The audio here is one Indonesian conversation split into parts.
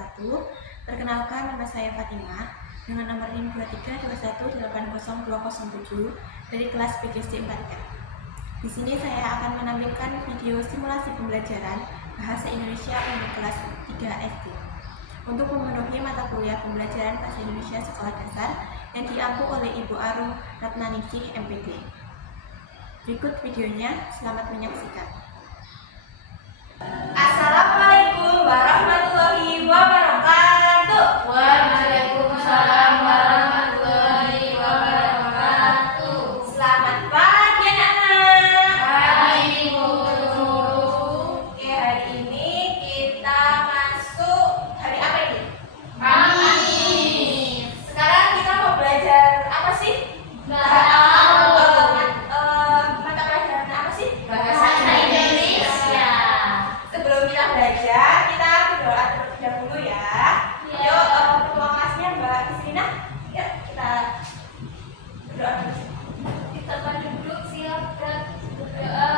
wabarakatuh. Perkenalkan, nama saya Fatimah dengan nomor NIM 2321802007 dari kelas PGSD 4R. Di sini saya akan menampilkan video simulasi pembelajaran Bahasa Indonesia untuk kelas 3 SD untuk memenuhi mata kuliah pembelajaran Bahasa Indonesia Sekolah Dasar yang diampu oleh Ibu Arum Ratnaningsih MPD. Berikut videonya, selamat menyaksikan. Assalamualaikum warahmatullahi wabarakatuh. Waalaikumsalam warahmatullahi wabarakatuh. Selamat pagi anak-anak. Pagi Bu. Oke, hari ini kita masuk hari apa ini? Kamis. Sekarang kita mau belajar apa sih? Mata pelajaran apa sih? Bahasa Indonesia. Sebelum kita belajar, kita berdoa terlebih dahulu ya. Yuk, ketua kelasnya Mbak Isrina. Yuk, kita berdoa dulu. Kita duduk siap dan berdoa.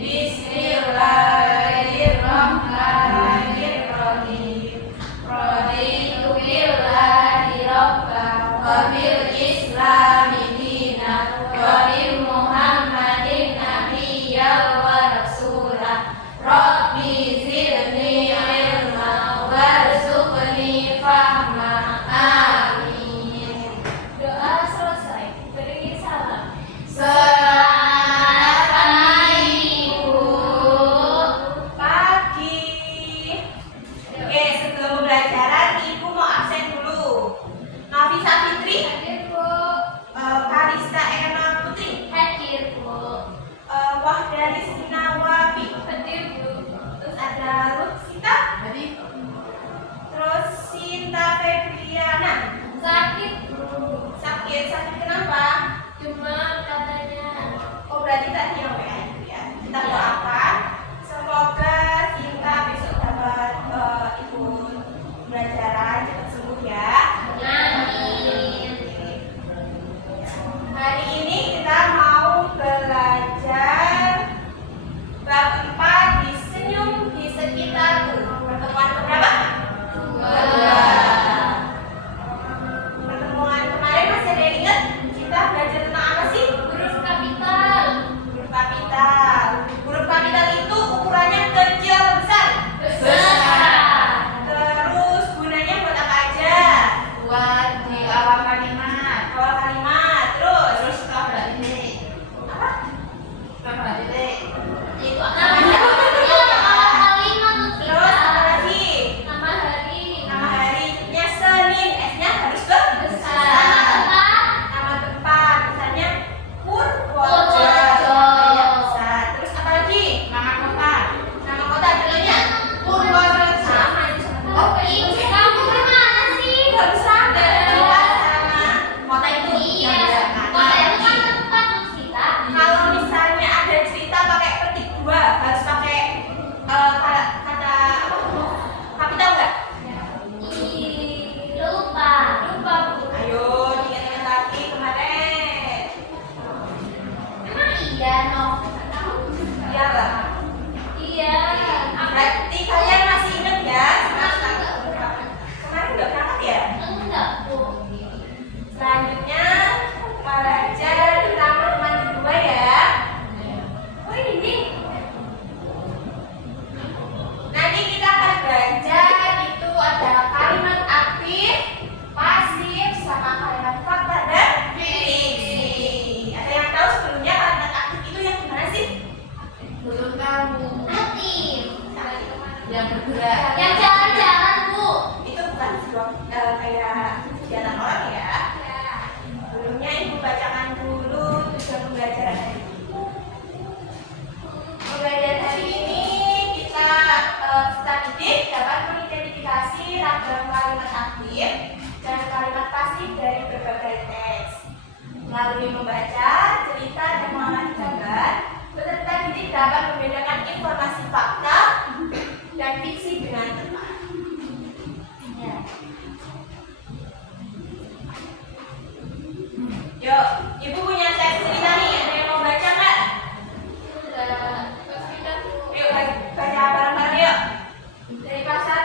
Bismillahirrahmanirrahim. Raditu billahi rabban wa bil islami dinan wa bi Muhammadin nabiyyan wa rasulah. Rabbi zidni ilma warzuqni fahma. Amin. Doa selesai. Beri salam. Selamat pagi, Bu. Pagi. Oke, sebelum pembelajaran Ibu mau absen dulu. Nafisa Fitri, Hadir, Bu. Karista Erna Putri, Hadir, Bu. Wahdanis Nawafi, Hadir, Bu. terus ada Rutsita, terus Sinta Febriana. Sakit, Bu. Sakit kenapa? Demam katanya. Oh, berarti tadi yang WA itu ya. Kita doakan semoga Sinta besok dapat ikut pembelajaran cepat sembuh ya. Amin. Hari ini kita mau belajar bab 4 di senyum di sekitarku. Pertemuan keberapa? Dua. Pertemuan kemarin masih ada yang ingat? Kita belajar tentang apa sih? Huruf kapital. Huruf kapital. Huruf kapital itu ukurannya kecil besar. Besar. Terus gunanya buat apa aja? Buat di awal kalimat. Awal kalimat. Terus setelah berarti. apa? Setelah berarti. Itu Namanya awal kalimat tuh Terus apa kita. lagi? Nama hari. Nama harinya Senin, S-nya harus besar. Besar. Nama tempat, misalnya Purworejo. Purworejo. Besar. Terus apa lagi? Nama kota. Nama kota judulnya Purworejo. sama itu sama. Oh, ini kamu gimana sih? Nggak bisa ada tempat sama kota itu. Iya. Nggak bisa. Kota itu kan tempat tuh kita. Kalau misalnya ada cerita pakai petik dua, harus pakai kata apa? Kapital nggak? Lupa Bu. Ayo diingat-ingat lagi kemarin. Emang iya, Nov? Iya lah. Iya. Berarti kalian masih ingat ya? Kemarin nggak berangkat ya? Enggak, Bu. Selanjutnya belajar tentang pertemuan kedua ya. Oh ini. Nanti kita akan belajar itu ada kalimat aktif, pasif, sama kalimat fakta dan fiksi. Ada yang tahu sebelumnya kalimat aktif itu yang gimana sih? Belum tahu. Aktif. Yang bergerak. Yang jalan-jalan, Bu. Itu bukan kayak kegiatan orang ya. Sebelumnya Ibu bacakan dulu tujuan pembelajaran hari ini. Pembelajaran hari ini kita didik dapat mengidentifikasi ragam kalimat aktif dan kalimat pasif dari berbagai teks. Melalui membaca, cerita, dan mengamati gambar, peserta didik dapat membedakan informasi fakta dan fiksi dengan tepat. Ya. Yuk, Ibu punya teks cerita nih, ada yang mau baca nggak? Sudah. Yuk, baca bareng-bareng yuk. Dari pasar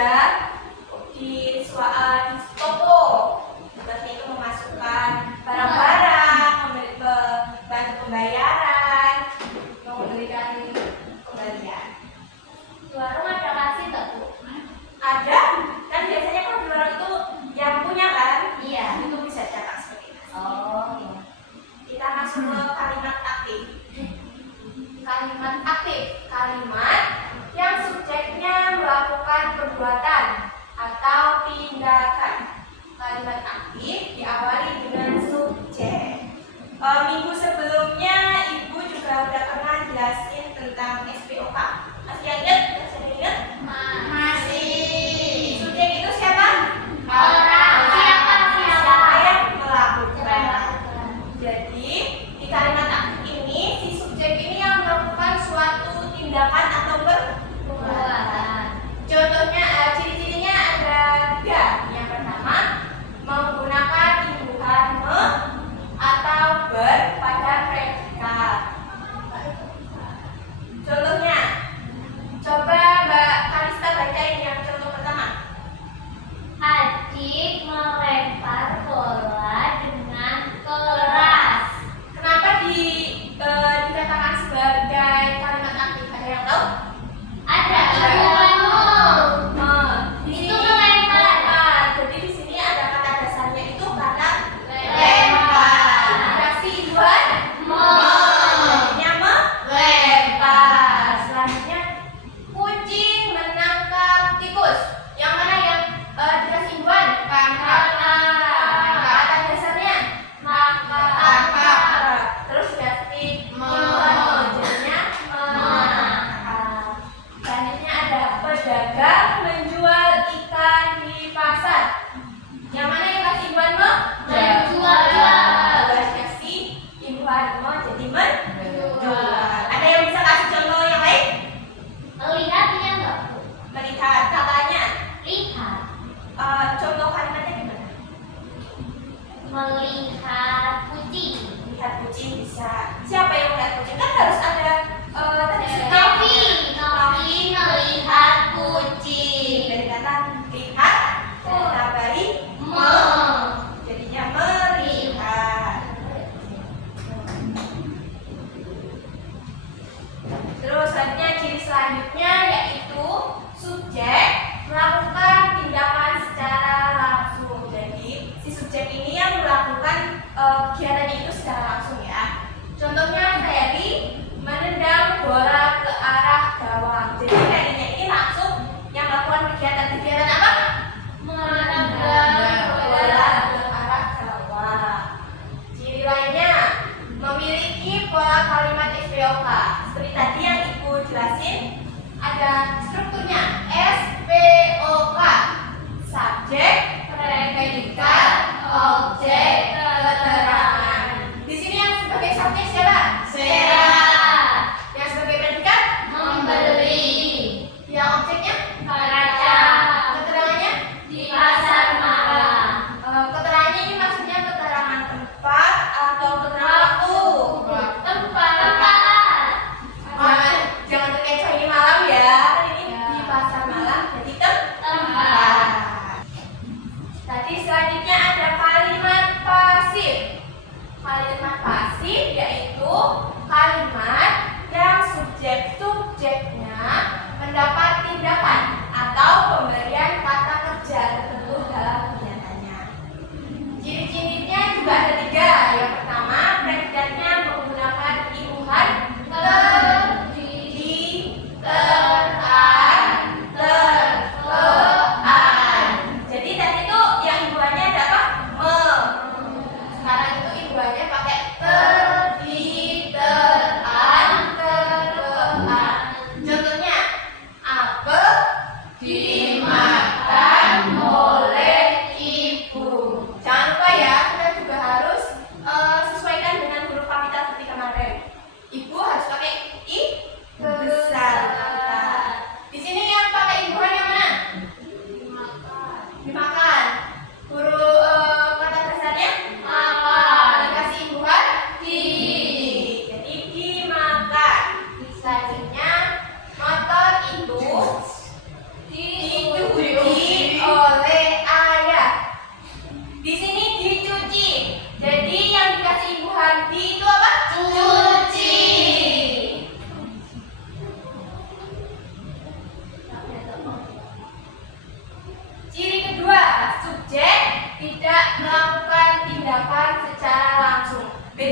bekerja di toko. Tugasnya itu memasukkan barang-barang, membantu pembayaran, memberikan kembalian. Di warung ada kasir nggak, Bu? Ada, kan biasanya kalau di warung itu yang punya kan, Iya. itu bisa cetak seperti itu. Oh, iya. Kita masuk ke kalimat aktif. Kalimat aktif. Kalimat yang subjeknya melakukan perbuatan atau tindakan. Kalimat aktif diawali dengan subjek. Minggu sebelumnya Ibu juga udah pernah jelasin tentang SPOK. Masih ingat? Masih ingat? Masih. Subjek itu siapa? Orang. Siapa? Siapa yang melakukan? Siapa yang melakukan? Jadi di kalimat aktif ini si subjek ini yang melakukan suatu tindakan atau Perbuatan. contohnya, ciri-cirinya ada 3. Yang pertama, menggunakan imbuhan me atau ber pada predikat. Contohnya, coba Mbak Kalista bacain yang contoh pertama. Adik melempar bola dengan keras. Kenapa dikatakan sebagai kalimat aktif? Ada yang tahu? Ada imbuhanmu. Di Itu sini melempar. Jadi di sini ada kata dasarnya itu kata Lempar. Dikasih imbuhan jadinya melempar. Selanjutnya, kucing menangkap tikus. Yang mana yang dikasih imbuhan? Kata dasarnya tangkap. Terus dikasih imbuhan jadinya menangkap. Selanjutnya ada pedagang menjual ikan di pasar. Yang mana yang kasih imbuhan mo? Menjual. Terus dikasih imbuhan mo jadi menjual. Ada yang bisa kasih contoh yang lain? Melihat punya nggak, Bu? Melihat katanya. Lihat. Contoh kalimatnya gimana? Melihat kucing. Lihat kucing bisa. Siapa yang melihat kucing? Kan harus ada tadi Novi. Novi melihat kucing. dari kata lihat dan tambari Me. jadinya melihat. Terus selanjutnya ciri selanjutnya yaitu subjek melakukan tindakan secara langsung. Jadi si subjek ini yang melakukan kegiatannya itu secara langsung ya. Contohnya Ferry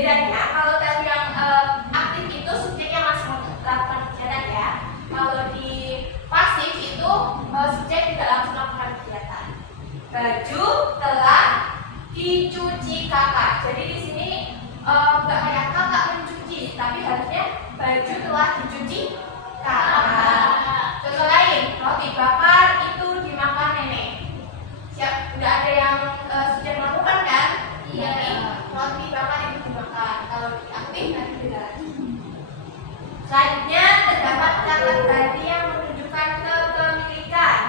Bedanya kalau tadi yang aktif itu subjek yang langsung melakukan kegiatan ya. Kalau di pasif itu subjek tidak langsung melakukan kegiatan. Baju telah dicuci kakak. Jadi di sini nggak kayak kakak mencuci, tapi harusnya baju telah dicuci kakak. Contoh lain, roti bakar itu dimakan nenek. Siap, udah ada yang sudah melakukan kan? Iya. Jadi, roti bakar itu dimakan. Kalau aktif nanti beda lagi. Selanjutnya terdapat kata ganti yang menunjukkan kepemilikan.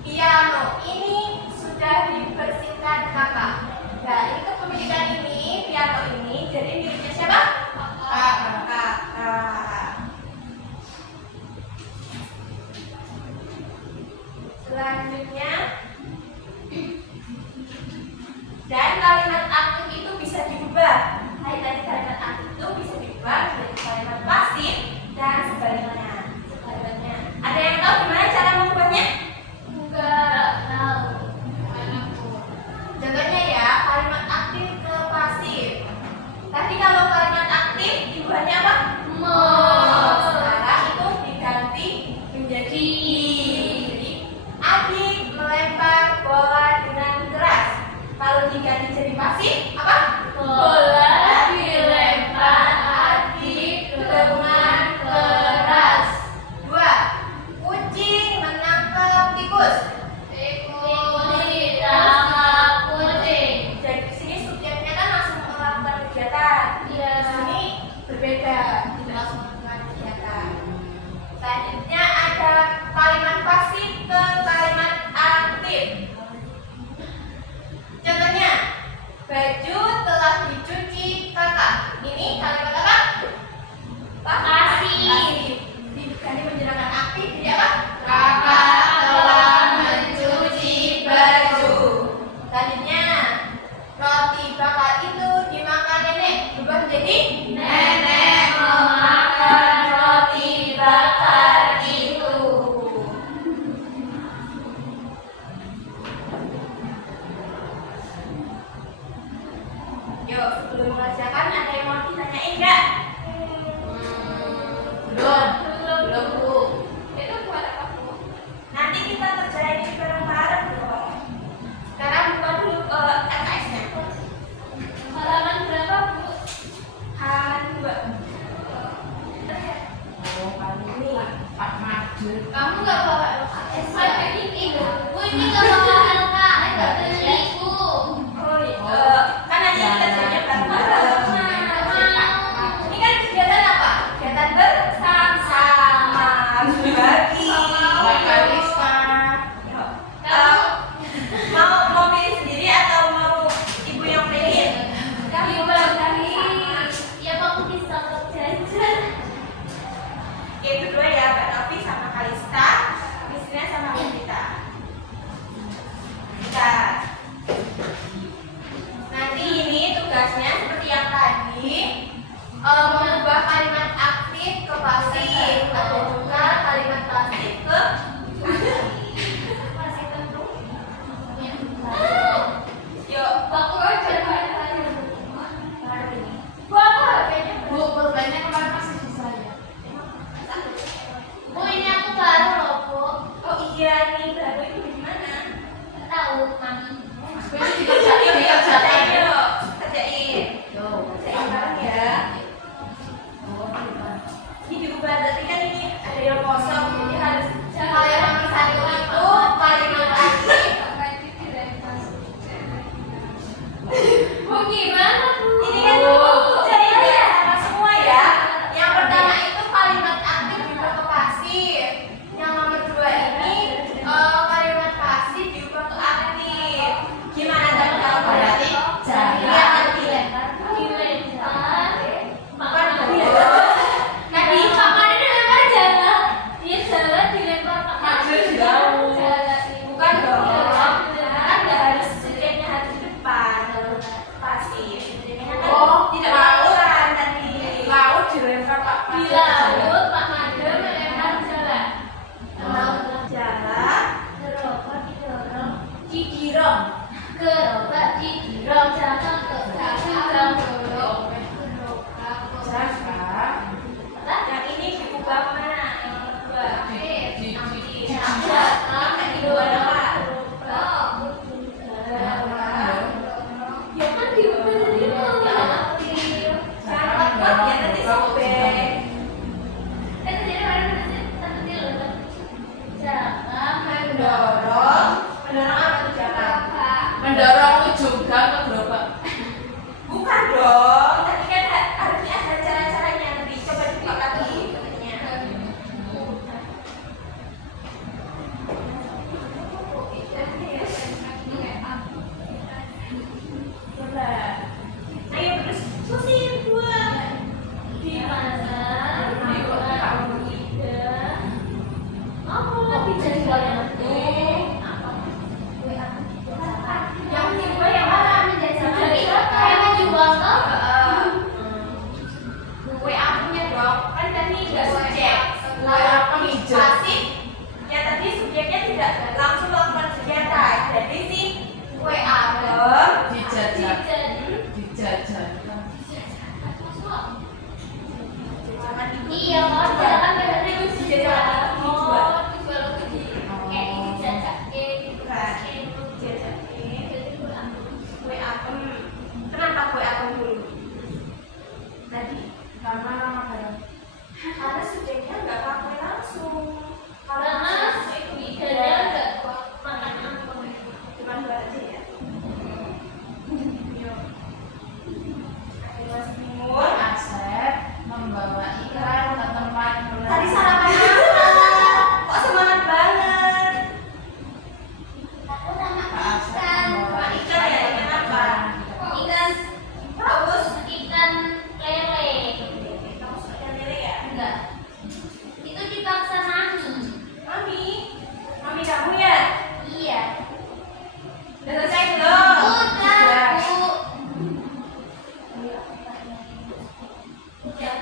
Piano ini sudah dibersihkan kakak. Nah, ini kepemilikan ini, piano ini, jadi miliknya siapa? Kakak. Selanjutnya, dan kalimat aktif itu bisa diubah. Hai, tadi kalimat aktif itu bisa diubah menjadi kalimat pasif dan sebaliknya. Ada yang tahu gimana cara mengubahnya? Enggak tahu. Anakku. Contohnya ya, kalimat aktif ke pasif. Tadi kalau kalimat aktif diubahnya apa? Sekarang itu diganti menjadi jadi adik melempar bola dengan keras. Kalau diganti jadi pasif apa? Bola dilempar adik dengan keras. 2. Kucing menangkap tikus. Tikus ditangkap kucing. Jadi di sini subjeknya kan langsung melakukan kegiatan. Iya. Di sini berbeda, tidak langsung melakukan kegiatan. Selanjutnya ada kalimat pasif ke kalimat aktif. Contohnya, baju telah dicuci kakak. Ini kalimat apa? Pasif. Diganti menjelaskan aktif, jadi apa? Kakak telah mencuci baju. Selanjutnya, roti bakar itu dimakan nenek. Berubah menjadi Nenek memakan roti bakar itu. Yuk, sebelum mengerjakan ada yang mau ditanyain nggak? Belum Bu. Itu buat apa, Bu? Nanti kita kerjain ini bareng-bareng dong. Sekarang buka dulu LKS-nya. Halaman berapa Bu? Halaman 2. Ini Kamu nggak bawa LKS? Ada ini Bu, ini nggak bawa LKS, nggak beli Bu. oh, kan nanti kerjanya bareng-bareng. Ini kan kegiatan apa? Kegiatan bersama berbagi. Mau pilih sendiri atau mau ibu yang pilih? Kami bagi. Ya kamu bisa berjajan. Oke, berdua ya, Mbak Novi sama Kalista, Misalnya sama Bu Vita. Nanti ini tugasnya seperti yang tadi, mengubah kalimat aktif ke pasif, ada juga kalimat pasif ke aktif. Masih tentu. Yuk, Aku aja Bu, aku harganya Bu, pulpennya kemarin masih di saya. Bu, ini aku baru loh Bu. oh iya nih baru itu di mana? Nggak tahu Mami. Kerjain yuk, kerjain. Kerjain bareng ya. Ini diubah, tapi kan ini ada yang kosong, jadi harus kalau yang nomor 1 itu kalimat aktif. Bu, gimana Bu? Ini kan jadi ya sama semua ya. Yang pertama itu kalimat aktif diubah ke pasif. Yang nomor 2 ini kalimat pasif diubah ke aktif. Gimana teman-teman? Mendorong. Mendorong apa tuh Jaka? Mendorong juga ke gerobak. Bukan dong. Tadi kan harusnya ada cara-caranya. Lebih coba dibuka lagi katanya. Coba. Ayo terus susin buat. Di mana? Di kota Ida. Apa lagi jadi banyak tuh? Yang kedua yang mana? Kayak menjual tuh. Kue apinya dong. Kan tadi nggak subjek. Kue api hijau. Pasif. Yang tadi subjeknya tidak langsung melakukan kegiatan. Jadi sih kue apem Dijajah. Dijajah. Jangan itu. Iya, kalau jalan benar itu Dijajah. Oh, dijual lagi. Kayak dijajah. Kue apem. Kenapa kue apem dulu? Tadi Karena makanan. karena subjeknya nggak pakai langsung. Karena idenya enggak makan apa. Cuma buat aja ya. Yuk. Ayo Mas Timur. Asep membawa ikan ke tempat Tadi sarapan apa? Kok semangat banget? Aku sama Ikan ya, ikan apa? Ikan Paus. ikan lele. Kamu suka ikan lele ya? Enggak. Itu dipaksa mami. Mami kamu ya? Iya. Udah selesai belum? Udah, Bu. Udah.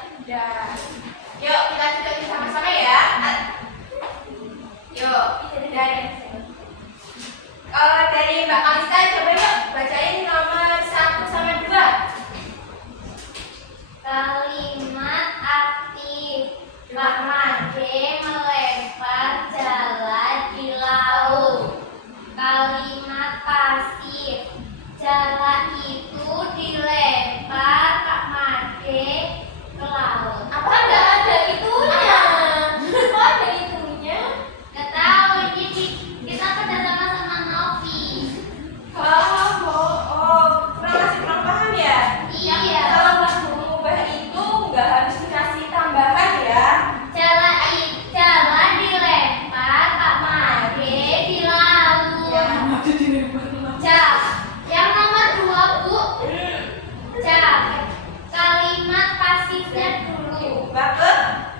Yuk kita lanjut sama-sama ya. Yuk dari Mbak Kalista coba yuk bacain nomor 1 sampai 2. Kalimat aktif. Pak Made melempar jala di laut. Kalimat pasif. Jala itu dilempar Pak Made ke laut. Apa nggak ada itunya? Kok ada itunya? Nggak tahu, ini kita kerjasama sama Novi. Kurang masih kurang paham ya? Iya. Kalau buat mengubah itu nggak harus dikasih tambahan ya. Jala dilempar Pak Made di laut. Yang nomor 2, Bu. Kalimat pasifnya dulu. Ubah ke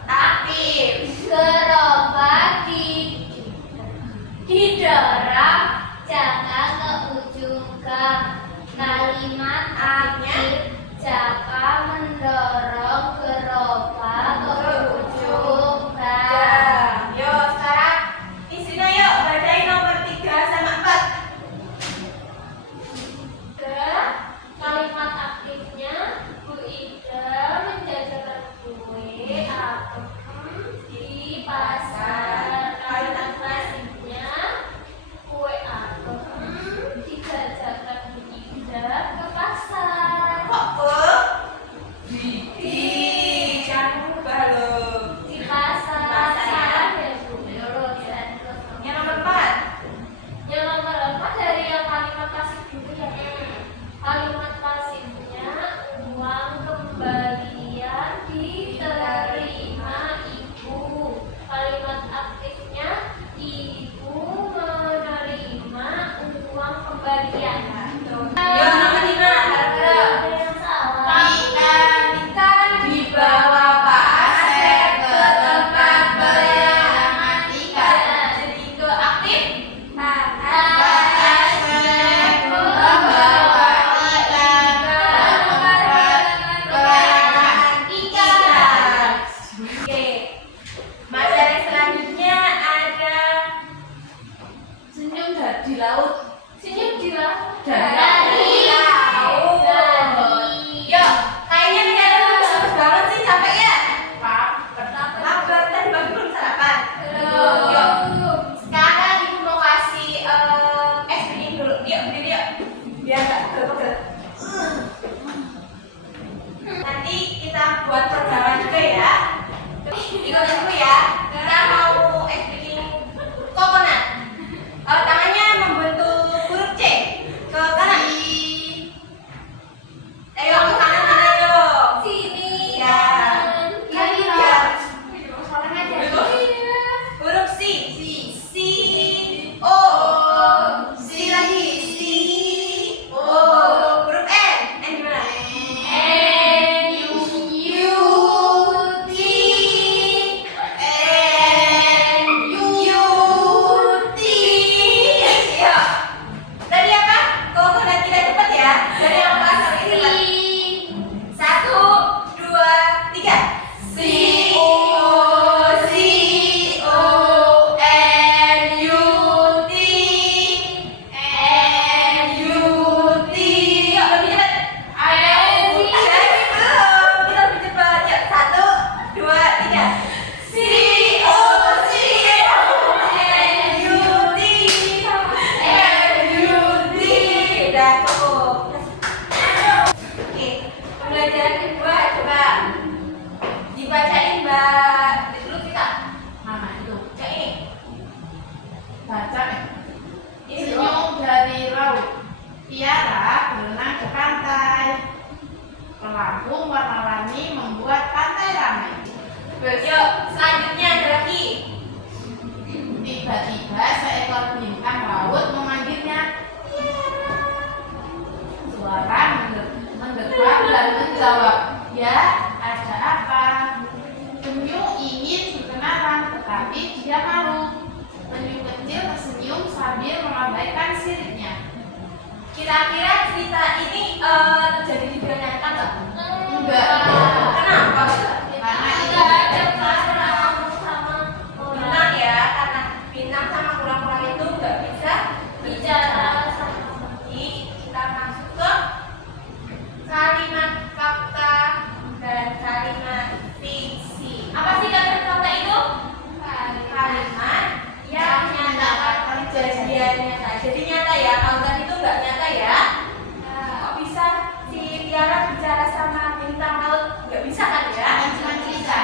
aktif. Gerobak didorong Jaka ke ujung gang. Kalimat aktif. Jaka mendorong gerobak ke ujung gang. Yuk sekarang isinya yuk bacain nomor 3 sama 4. Kalimat aktifnya Bu Ida menjajakan kue apem di pasar. Kalimat pasifnya kue apem dijajakan Bu Ida ke pasar. Kok ke? Jangan ubah loh. Di pasar. Pasar. Ya, Bu. Terus. Yang nomor 4. Yang nomor 4 dari yang kalimat pasif dulu ya. Kalimat pasifnya uang kembalian diterima ibu. Kalimat aktifnya ibu menerima uang kembalian. Yuk nomor 5. Ada yang salah. Ikan dibawa Pak Asep ke tempat pelelangan ikan. Jadi ke aktif. Pak Asep membawa ikan ke tempat pelelangan ikan. Oke. Materi selanjutnya ada Senyum di laut. Senyum di laut. dari laut. Yuk, kayaknya ini ada bagus banget sih, capek ya? Lapar, tadi pagi belum sarapan. Yuk, sekarang ibu mau kasih es dingin dulu. Yuk, berdiri yuk. Biar nggak pegel-pegel. Nanti kita buat pergaulan juga ya. Ikut dulu ya. Kita mau es dingin coconut. Tiara berenang ke pantai. Pelampung warna-warni membuat pantai ramai. Yuk, selanjutnya ada lagi. Tiba-tiba seekor bintang laut memanggilnya. Suara mendekat dan menjawab, "Ya, ada apa?" Penyu ingin berkenalan, tetapi dia malu. Penyu kecil tersenyum sambil melambaikan siripnya. Kira-kira cerita ini terjadi di dunia nyata nggak? Enggak. Kenapa? Karena ini Bintang ya, karena bintang sama kura-kura itu nggak bisa bicara. Jadi kita masuk ke kalimat fakta dan kalimat fiksi. Apa sih kalimat fakta itu? Kalimat yang menyatakan kejadian nyata. Jadi nyata ya, kalau tadi itu nggak nyata ya. Kok bisa si Tiara bicara sama bintang laut? Nggak bisa kan ya? cuma cerita.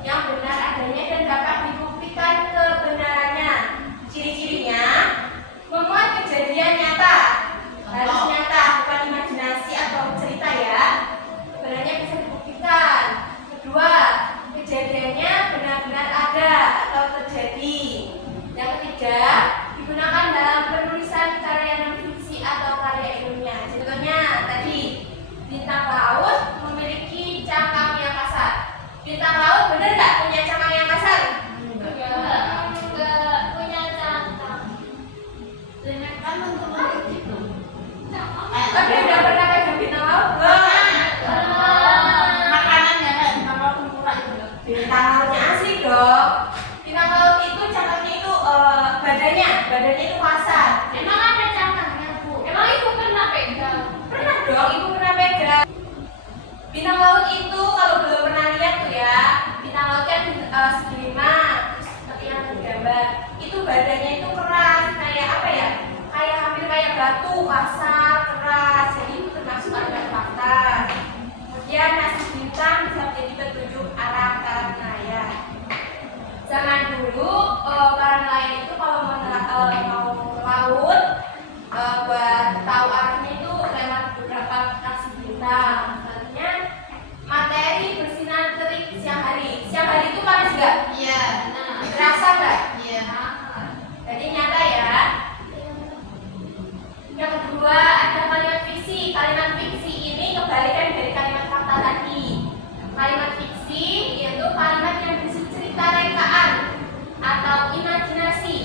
Yang benar adanya dan dapat dibuktikan kebenarannya. Ciri-cirinya memuat kejadian nyata, harus nyata, bukan imajinasi atau cerita ya. Kebenarannya bisa dibuktikan. Kedua, kejadiannya benar-benar ada atau terjadi. Yang ketiga, digunakan dalam penulisan karya non fiksi atau karya ilmiah. Contohnya tadi, bintang laut memiliki cangkang yang kasar. Bintang laut benar nggak punya cangkang yang kasar? Enggak punya cangkang. Kan untuk itu. Tapi udah pernah pegang bintang laut? Makanannya kayak nama tempura itu. Bintang lautnya asli dong. Bintang laut itu cangkangnya itu badannya itu kasar. Emang ada cangkangnya, Bu? Emang ibu pernah pegang? Pernah dong, ibu pernah pegang. Bintang laut itu kalau belum pernah lihat tuh ya, bintang laut kan segini terus seperti yang tergambar. Itu badannya itu keras, kayak apa ya? Kayak hampir kayak batu, kasar, keras. Jadi itu termasuk kalimat fakta. Kemudian nasib bintang bisa menjadi petunjuk arah para nelayan. Zaman dulu para nelayan itu kalau mau ke laut buat tahu arahnya itu lewat beberapa kasih bintang. Misalnya materi bersinar terik siang hari. Siang hari itu panas nggak? Iya. Terasa nggak? Iya. Jadi nyata ya. Yang kedua ada kalimat fiksi. Kalimat fiksi ini kebalikan dari kalimat fakta tadi. Kalimat fiksi yaitu kalimat yang berisi cerita rekaan atau imajinasi.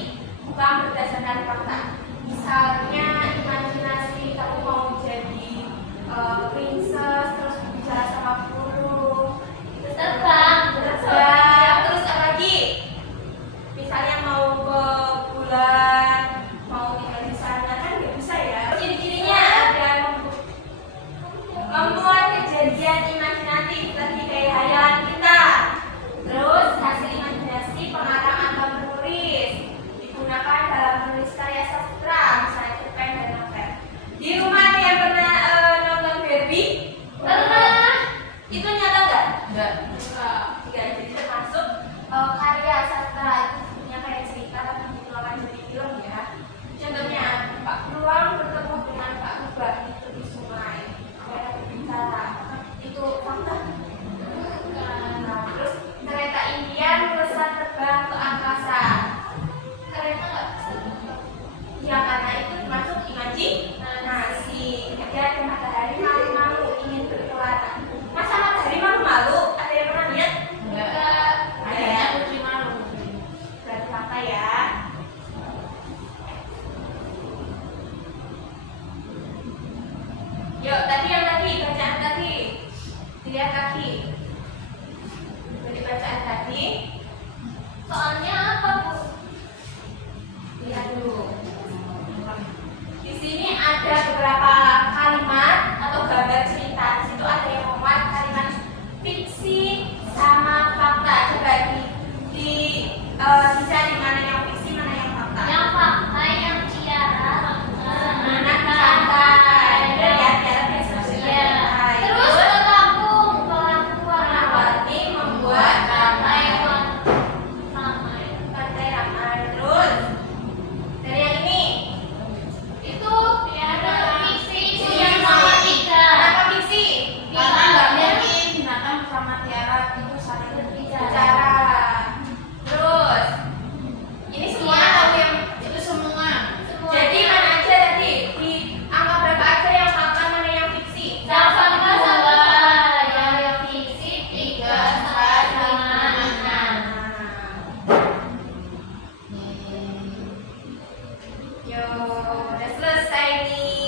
Yo, udah selesai nih.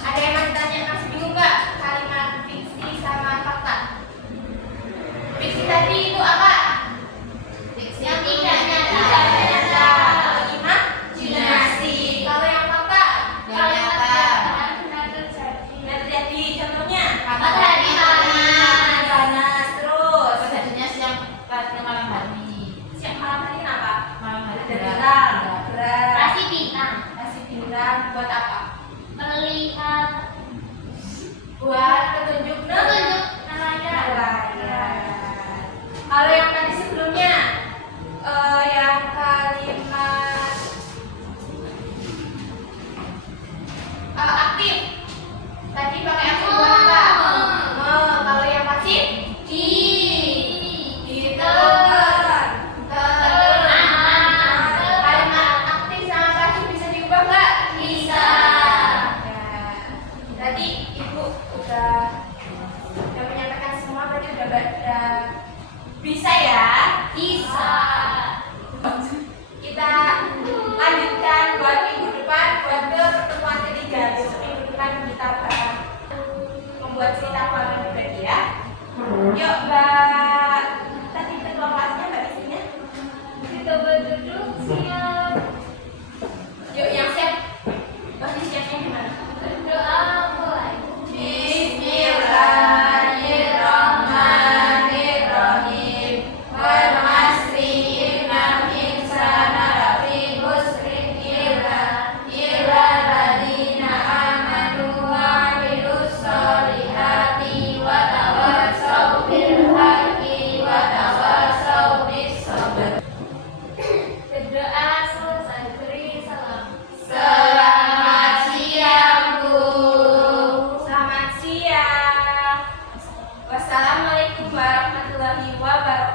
Ada yang masih tanya, masih bingung nggak kalimat fiksi sama fakta? Fiksi tadi itu apa? Fiksi yang tidak nyata. Kalimat imajinasi. Kalau yang fakta, Yang nyata. yang terjadi. Contohnya, Matahari panas. Terus Terjadinya siang pada malam hari. siang malam hari kenapa? Malam hari Ada berat. bintang. Berat. Kasih bintang. Kasih bintang buat apa? Melihat. Buat petunjuk Petunjuk nelayan. nelayan. Kalau yang tadi sebelumnya, yang kalimat aktif, tadi pakai aktif buat apa? Kalau yang pasif, ditekan. Kalimat aktif sama pasif bisa diubah nggak? Bisa. Ya. Tadi ibu udah menyampaikan semua, berarti udah bisa ya. Bisa. Kita lanjutkan buat minggu depan, buat ke pertemuan ketiga. Besok minggu depan kita bakal membuat cerita keluarga pribadi ya. Yuk Mbak, tadi ketua kelasnya Mbak isinya. Kita berduduk siap. Yuk yang siap. Pasti siapnya gimana? Berdoa mulai. Bismillahirrahmanirrahim. Wal asri innal insana lafi khusrin illa alladziina aamanu wa 'amilus sholihati wa tawassaw bil haqqi wa tawassaw bis sabr. Berdoa selesai beri salam. Selamat siang, Bu. Selamat siang. Wassalamualaikum warahmatullahi wabarakatuh.